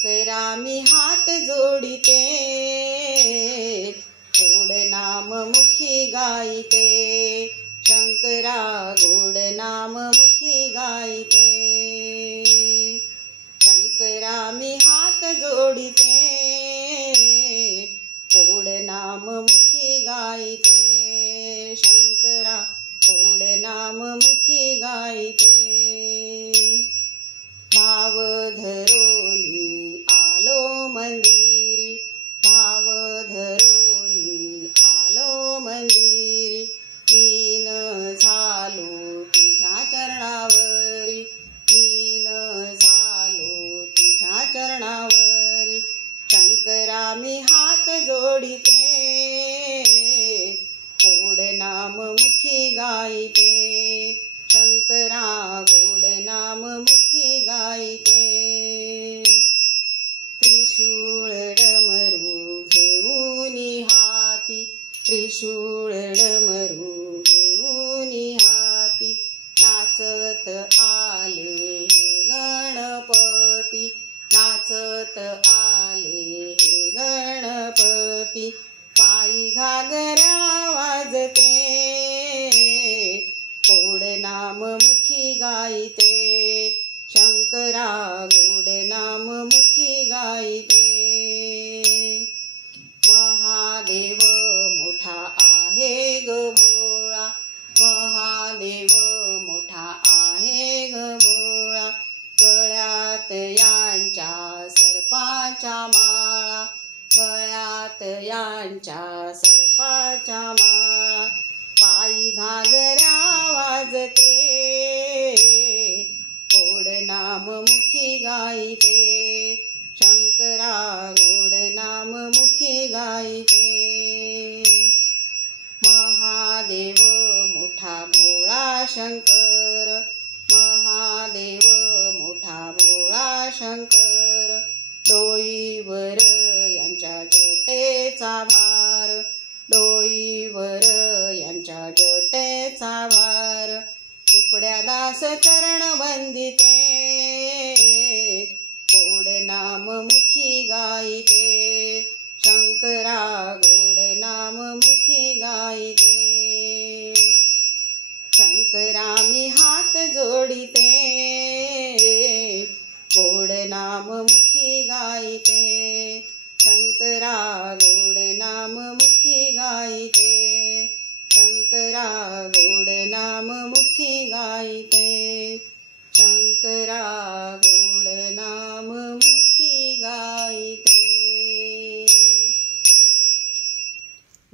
शंकरा मी हात जोडिते, गोड नाम मुखी गायिते। शंकरा गोड नाम मुखी गायिते। शंकरा मी हात जोडिते, गोड नाम मुखी गायिते। शंकरा गोड नाम मुखी गायिते। भाव धरोनी आलो मंदिरी, भाव धरोनी आलो मंदिरी। लीन झालो तुझ्या चरणावरी, लीन झालो तुझ्या चरणावरी। शंकरा मी हात जोडिते, गोड नाम मुखी गायिते। शंकरा गोड नाम मुखी गायिते। त्रिशूळ डमरू घेऊनी हाती, त्रिशूळ डमरू घेऊनी हाती। नाचत आले हे गणपती, नाचत आले हे गणपती। पायी घागरा वाजते, गोड नाम मुखी गायिते। शंकरा गोड नाम मुखी गायिते। महादेव मोठा आहे ग भोळा, महादेव मोठा आहे ग भोळा। गळ्यात यांच्या सर्पाच्या माळा, गळ्यात यांच्या सर्पाच्या माळा। पायी घागरा वाजते, गोड नाम मुखी गायिते। शंकरा गोड नाम मुखी गायिते। महादेव मोठा भोळा शंकर, महादेव मोठा भोळा शंकर। डोईवर यांच्या जटेचा भार, डोईवर यांच्या जटेचा भार। तुकड्या दास चरण वंदिते, गोड नाम मुखी गायिते। शंकरा गोड नाम मुखी गायिते। शंकरा मी हात जोडिते, गोड नाम मुखी गायिते। शंकरा गोड नाम मुखी गायिते। शंकरा गोड नाम मुखी गायिते। शंकरा गोड नाम मुखी गायिते।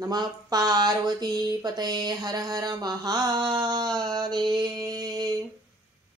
नमः पार्वती पते हर हर महादेव।